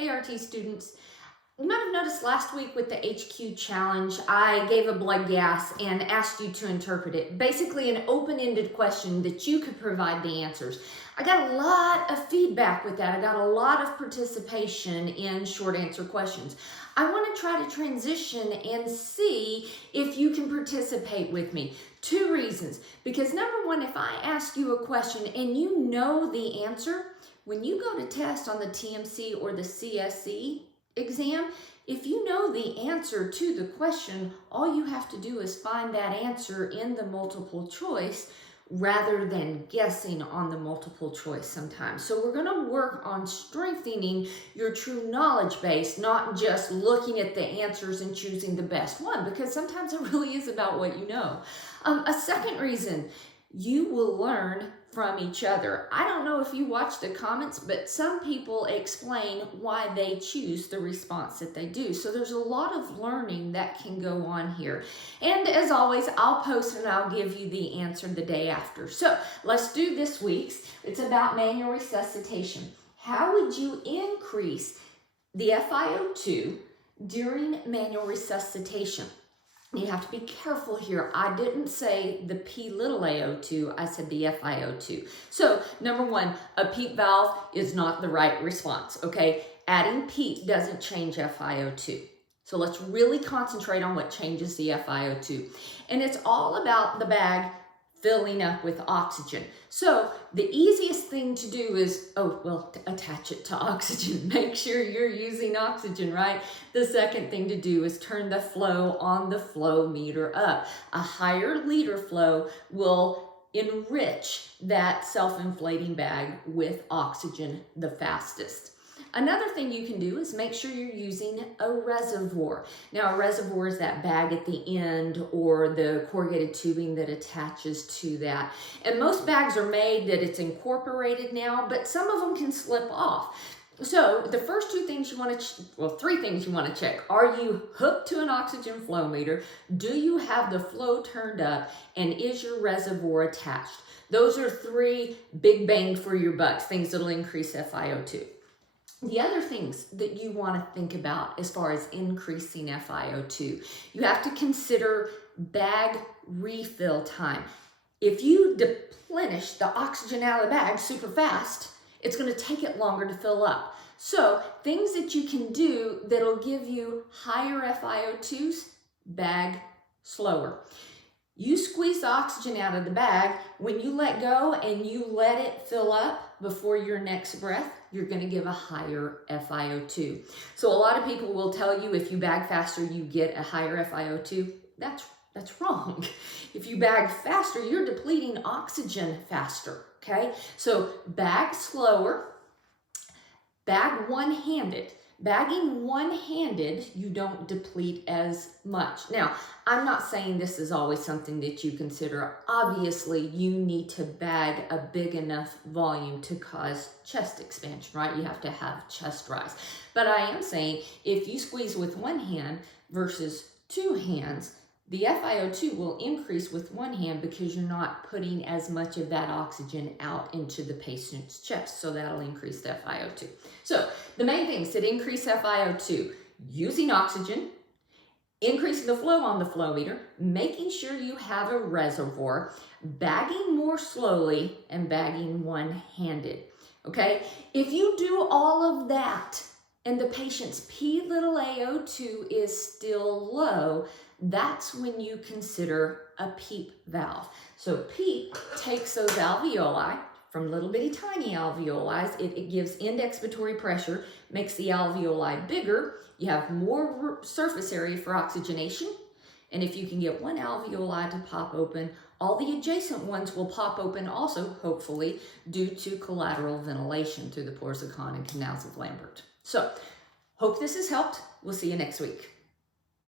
Hey RT students, you might have noticed last week with the HQ challenge, I gave a blood gas and asked you to interpret it. Basically an open-ended question that you could provide the answers. I got a lot of feedback with that. I got a lot of participation in short answer questions. I want to try to transition and see if you can participate with me. Two reasons. Because number one, if I ask you a question and you know the answer, when you go to test on the TMC or the CSE exam, if you know the answer to the question, all you have to do is find that answer in the multiple choice rather than guessing on the multiple choice sometimes. So we're going to work on strengthening your true knowledge base, not just looking at the answers and choosing the best one, because sometimes it really is about what you know. A second reason, you will learn from each other. I don't know if you watch the comments, but some people explain why they choose the response that they do. So there's a lot of learning that can go on here. And as always, I'll post and I'll give you the answer the day after. So let's do this week's. It's about manual resuscitation. How would you increase the FiO2 during manual resuscitation? You have to be careful here. I didn't say the P(a)O2, I said the FiO2. So, number one, a PEEP valve is not the right response, okay? Adding PEEP doesn't change FiO2. So let's really concentrate on what changes the FiO2. And it's all about the bag filling up with oxygen. So the easiest thing to do is, attach it to oxygen. Make sure you're using oxygen, right? The second thing to do is turn the flow on the flow meter up. A higher liter flow will enrich that self-inflating bag with oxygen the fastest. Another thing you can do is make sure you're using a reservoir. Now, a reservoir is that bag at the end or the corrugated tubing that attaches to that. And most bags are made that it's incorporated now, but some of them can slip off. So the first two things you want to, three things you want to check. Are you hooked to an oxygen flow meter? Do you have the flow turned up? And is your reservoir attached? Those are three big bang for your bucks, things that'll increase FiO2. The other things that you want to think about as far as increasing FiO2, you have to consider bag refill time. If you deplenish the oxygen out of the bag super fast, it's going to take it longer to fill up. So things that you can do that'll give you higher FiO2s, bag slower. You squeeze the oxygen out of the bag. When you let go and you let it fill up before your next breath, you're going to give a higher FiO2. So a lot of people will tell you if you bag faster, you get a higher FiO2. That's wrong. If you bag faster, you're depleting oxygen faster, okay? So bag slower, bag one-handed. Bagging one-handed, you don't deplete as much. Now, I'm not saying this is always something that you consider. Obviously, you need to bag a big enough volume to cause chest expansion, right? You have to have chest rise. But I am saying if you squeeze with one hand versus two hands, the FiO2 will increase with one hand because you're not putting as much of that oxygen out into the patient's chest. So that'll increase the FiO2. So the main things that increase FiO2, using oxygen, increasing the flow on the flow meter, making sure you have a reservoir, bagging more slowly, and bagging one-handed. Okay? If you do all of that and the patient's P(a)O2 is still low, that's when you consider a PEEP valve. So PEEP takes those alveoli from little bitty tiny alveoli. It gives end expiratory pressure, makes the alveoli bigger. You have more surface area for oxygenation. And if you can get one alveoli to pop open, all the adjacent ones will pop open also, hopefully, due to collateral ventilation through the pores of Kohn and canals of Lambert. So, hope this has helped. We'll see you next week.